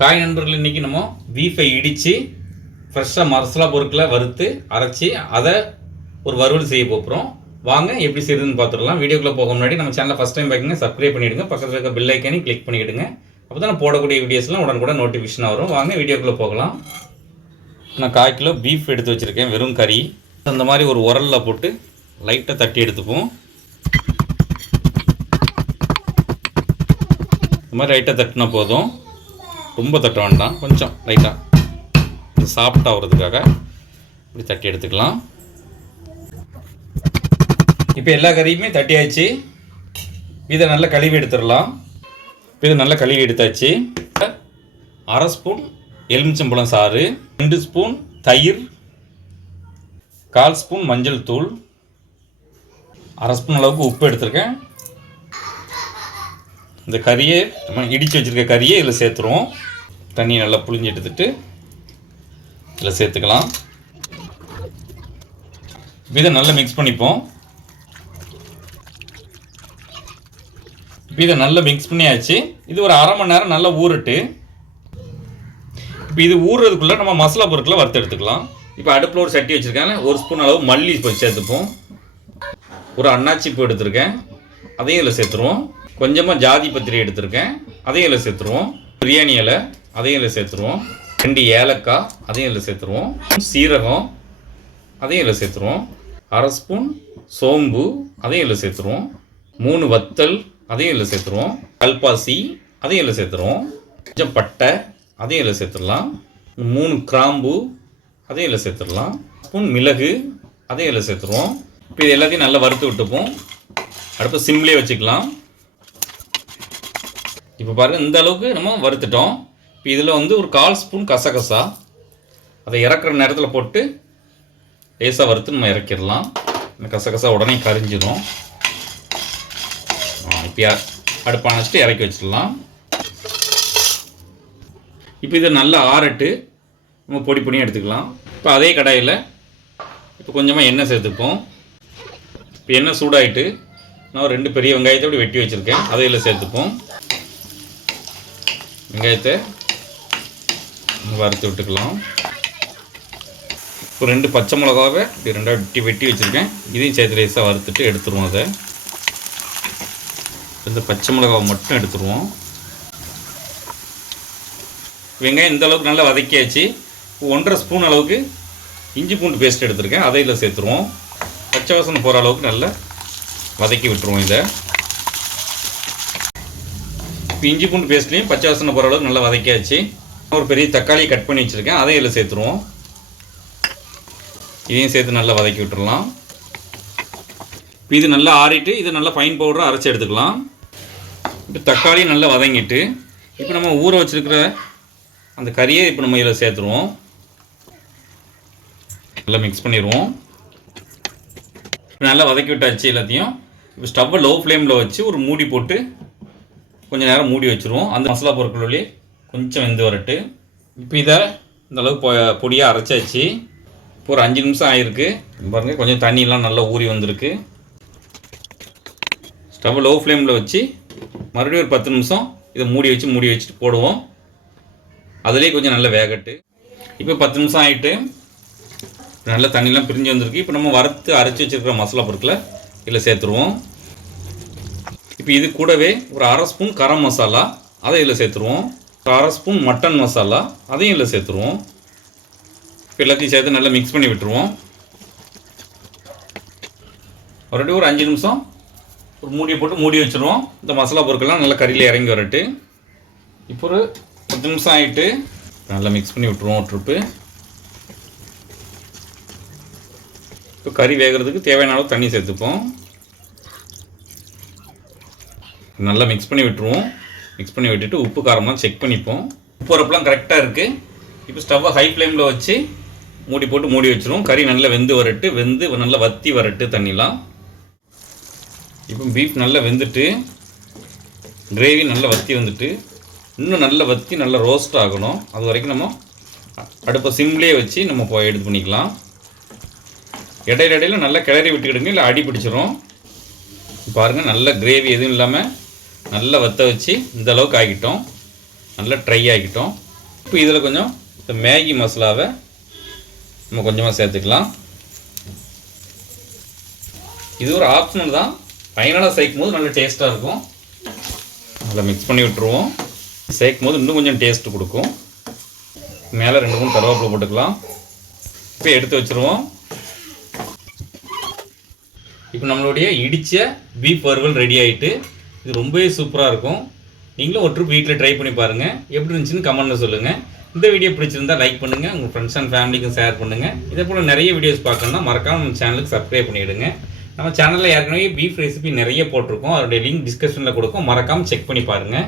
காய் நண்பர்கள் இன்றைக்கி நம்ம பீஃபை இடித்து ஃப்ரெஷ்ஷாக மசாலா பொருட்களை வறுத்து அரைச்சி அதை ஒரு வறுவல் செய்ய போகிறோம் வாங்க எப்படி செய்யுதுன்னு பார்த்துடலாம். வீடியோக்குள்ளே போக முன்னாடி நம்ம சேனலை ஃபஸ்ட் டைம் பார்க்குங்க சப்ஸ்கிரைப் பண்ணிவிடுங்க பக்கத்தில் இருக்க பில் ஐக்கானே கிளிக் பண்ணிவிடுங்க அப்போ தான் நான் போடக்கூடிய வீடியோஸ்லாம் உடனுக்குடன் நோட்டிஃபிகேஷன் வரும். வாங்க வீடியோக்குள்ளே போகலாம். நான் கால் கிலோ பீஃப் எடுத்து வச்சுருக்கேன் வெறும் கறி. அந்த மாதிரி ஒரு உரலில் போட்டு லைட்டாக தட்டி எடுத்துப்போம். இந்த மாதிரி லைட்டாக தட்டினா போதும். ரொம்ப தட்ட வேண்டாம். கொஞ்சம் லைட்டாக சாஃப்ட் ஆகிறதுக்காக இப்படி தட்டி எடுத்துக்கலாம். இப்போ எல்லா கறியுமே தட்டியாச்சு. இதை நல்லா கழுவி எடுத்துடலாம். இப்போ இதை நல்லா கழுவி எடுத்தாச்சு. அரை ஸ்பூன் எலுமிச்சம்பழம் சாறு ரெண்டு ஸ்பூன் தயிர் கால் ஸ்பூன் மஞ்சள் தூள் அரை ஸ்பூன் அளவுக்கு உப்பு எடுத்திருக்கேன். இந்த கறியை நம்ம இடித்து வச்சுருக்க கறியை இதில் சேர்த்துருவோம். தண்ணி நல்லா புளிஞ்சு எடுத்துட்டு இதில் சேர்த்துக்கலாம். இதை நல்லா மிக்ஸ் பண்ணிப்போம். இப்போ இதை நல்லா மிக்ஸ் பண்ணியாச்சு. இது ஒரு அரை மணி நேரம் நல்லா ஊறட்டு. இப்போ இது ஊறுறதுக்குள்ளே நம்ம மசாலா பொருட்களை வறுத்து எடுத்துக்கலாம். இப்போ அடுப்பில் ஒரு சட்டி வச்சுருக்கேன். ஒரு ஸ்பூன் அளவு மல்லி இப்போ சேர்த்துப்போம். ஒரு அன்னாச்சி பூ எடுத்திருக்கேன். அதையும் இதில் சேர்த்துருவோம். கொஞ்சமாக ஜாதி பத்திரி எடுத்திருக்கேன் அதையும் இதில் சேர்த்துருவோம் பிரியாணி இலை அதையும் இதில் சேர்த்துருவோம் ரெண்டு ஏலக்காய் அதையும் இதில் சேர்த்துருவோம் சீரகம் அதையும் இதில் சேர்த்துருவோம் அரை ஸ்பூன் சோம்பு அதையும் இதில் சேர்த்துருவோம் மூணு வத்தல் அதையும் இதில் சேர்த்துருவோம் கல்பாசி அதையும் இதில் சேர்த்துருவோம் கொஞ்சம் பட்டை அதையும் இதில் சேர்த்துடலாம் மூணு கிராம்பு அதையும் இதில் சேர்த்துடலாம் ஸ்பூன் மிளகு அதையும் இதில் சேர்த்துருவோம் இப்போ இது எல்லாத்தையும் நல்லா வறுத்து விட்டுப்போம் அடுப்பு சிம்லேயே வச்சுக்கலாம் இப்போ பாருங்கள் இந்த அளவுக்கு நம்ம வறுத்துட்டோம். இப்போ இதில் வந்து ஒரு கால் ஸ்பூன் கசகசா. அதை இறக்குற நேரத்தில் போட்டு லேசாக வறுத்து நம்ம இறக்கிடலாம். இந்த கசகசா உடனே கரிஞ்சிடும் இப்போ அடுப்பு அணைச்சிட்டு இறக்கி வச்சிடலாம். இப்போ இதை நல்லா ஆறட்டு நம்ம பொடி பொடியாக எடுத்துக்கலாம். இப்போ அதே கடாயில் இப்போ கொஞ்சமாக எண்ணெய் சேர்த்துப்போம். இப்போ எண்ணெய் சூடாகிட்டு நான் ரெண்டு பெரிய வெங்காயத்தை அப்படி வெட்டி வச்சுருக்கேன். அதை இதில் சேர்த்துப்போம். வெங்காயத்தை வறுத்து விட்டுக்கலாம். இப்போ ரெண்டு பச்சை மிளகாவை இப்படி ரெண்டாக வெட்டி வெட்டி வச்சுருக்கேன். இதையும் சேர்த்து லேசாக வறுத்துட்டு எடுத்துருவோம் அதை. இந்த பச்சை மிளகாவை மட்டும் எடுத்துருவோம். வெங்காயம் இந்த அளவுக்கு நல்லா வதக்கியாச்சு. ஒன்றரை ஸ்பூன் அளவுக்கு இஞ்சி பூண்டு பேஸ்ட் எடுத்திருக்கேன். அதை இதில் சேர்த்துருவோம். பச்சை வாசனை போகிற அளவுக்கு நல்லா வதக்கி விட்டுருவோம் இதை. இப்போ இஞ்சி பூண்டு பேஸ்ட்லேயும் பச்சை வாசனை போகிற அளவுக்கு நல்லா வதக்கியாச்சு. ஒரு பெரிய தக்காளியை கட் பண்ணி வச்சுருக்கேன். அதையும் இதில் சேர்த்துருவோம். இதையும் சேர்த்து நல்லா வதக்கி விட்டுடலாம் இப்போ இது நல்லா ஆறிட்டு இது நல்லா ஃபைன் பவுடராக அரைச்சி எடுத்துக்கலாம். இப்போ தக்காளி நல்லா வதங்கிட்டு இப்போ நம்ம ஊற வச்சுருக்கிற அந்த கறியை இப்போ நம்ம இதில் சேர்த்துருவோம். நல்லா மிக்ஸ் பண்ணிடுவோம் நல்லா வதக்கி விட்டாச்சு எல்லாத்தையும். இப்போ ஸ்டவ்வை லோ ஃப்ளேமில் வச்சு ஒரு மூடி போட்டு கொஞ்சம் நேரம் மூடி வச்சுருவோம். அந்த மசாலா பொருட்களே கொஞ்சம் வெந்து வரட்டு. இப்போ இதை இந்த அளவுக்கு பொ பொடியாக அரைச்சாச்சு. இப்போ ஒரு அஞ்சு நிமிஷம் ஆகிருக்கு பாருங்கள் கொஞ்சம் தண்ணியெலாம் நல்லா ஊறி வந்திருக்கு. ஸ்டவ் லோ ஃப்ளேமில் வச்சு மறுபடியும் ஒரு பத்து நிமிஷம் இதை மூடி வச்சு மூடி வச்சுட்டு போடுவோம். அதுலேயே கொஞ்சம் நல்லா வேகட்டு. இப்போ பத்து நிமிஷம் ஆகிட்டு நல்லா தண்ணிலாம் பிரிஞ்சு வந்திருக்கு. இப்போ நம்ம வறுத்து அரைச்சி வச்சுருக்கிற மசாலா பொருட்களை இதில் சேர்த்துருவோம். இப்போ இது கூடவே ஒரு அரை ஸ்பூன் கரம் மசாலா அதை இதில் சேர்த்துருவோம். ஒரு அரை ஸ்பூன் மட்டன் மசாலா அதையும் இதில் சேர்த்துருவோம். இப்போ எல்லாத்தையும் சேர்த்து நல்லா மிக்ஸ் பண்ணி விட்டுருவோம். மறுபடியும் ஒரு அஞ்சு நிமிஷம் ஒரு மூடியை போட்டு மூடி வச்சுருவோம். இந்த மசாலா பொருட்கள்லாம் நல்லா கறியில் இறங்கி வரட்டு. இப்போ ஒரு பத்து நிமிஷம் ஆகிட்டு நல்லா மிக்ஸ் பண்ணி விட்டுருவோம் ட்ரிப்பு இப்போ கறி வேகிறதுக்கு தேவையான அளவு தண்ணி சேர்த்துப்போம். நல்லா மிக்ஸ் பண்ணி விட்டுருவோம். மிக்ஸ் பண்ணி விட்டுட்டு உப்பு காரமாக செக் பண்ணிப்போம். உப்பு வரப்பெல்லாம் கரெக்டாக இருக்குது இப்போ ஸ்டவ்வை ஹை ஃப்ளேமில் வச்சு மூடி போட்டு மூடி வச்சுருவோம். கறி நல்லா வெந்து வரட்டு வெந்து நல்லா வத்தி வரட்டு தண்ணிலாம். இப்போ பீஃப் நல்லா வெந்துட்டு கிரேவி நல்லா வத்தி வந்துட்டு இன்னும் நல்லா வத்தி நல்லா ரோஸ்ட் ஆகணும். அது வரைக்கும் நம்ம அடுப்பை சிம்லேயே வச்சு நம்ம போய் எடுத்து பண்ணிக்கலாம். இடையில இடையில நல்லா கிளறி விட்டுக்கிடுங்க இல்லை அடி பிடிச்சிரும். பாருங்கள் நல்ல கிரேவி எதுவும் இல்லாமல் நல்லா வற்ற வச்சு இந்த அளவுக்கு ஆகிட்டோம். நல்லா ட்ரை ஆகிட்டோம். இப்போ இதில் கொஞ்சம் இந்த மேகி மசாலாவை நம்ம கொஞ்சமாக சேர்த்துக்கலாம். இது ஒரு ஆப்ஷனல் தான். ஃபைனலாக சேர்க்கும் போது நல்ல டேஸ்ட்டாக இருக்கும். நல்லா மிக்ஸ் பண்ணி விட்டுருவோம். சேர்க்கும் போது இன்னும் கொஞ்சம் டேஸ்ட்டு கொடுக்கும். மேலே ரெண்டு மூணு கருவேப்பிலை போட்டுக்கலாம். இப்போ எடுத்து வச்சுருவோம். இப்போ நம்மளுடைய இடித்த பீஃப் வறுவல் ரெடி ஆகிட்டு இது ரொம்பவே சூப்பராக இருக்கும். நீங்களும் ஒரு ட்ரிப் வீட்டில் ட்ரை பண்ணி பாருங்கள் எப்படி இருந்துச்சுன்னு கமெண்ட்டில் சொல்லுங்கள் இந்த வீடியோ பிடிச்சிருந்தா லைக் பண்ணுங்கள் உங்கள் ஃப்ரெண்ட்ஸ் அண்ட் ஃபேமிலிக்கும் ஷேர் பண்ணுங்கள் இதே போல் நிறைய வீடியோஸ் பார்க்கணும்னா மறக்காமல் நம்ம சேனலுக்கு சப்ஸ்கிரைப் பண்ணிவிடுங்க நம்ம சேனலில் ஏற்கனவே பீஃப் ரெசிபி நிறைய போட்டிருக்கோம். அதோடைய லிங்க் டிஸ்கிரிப்ஷனில் கொடுக்கும். மறக்காமல் செக் பண்ணி பாருங்கள்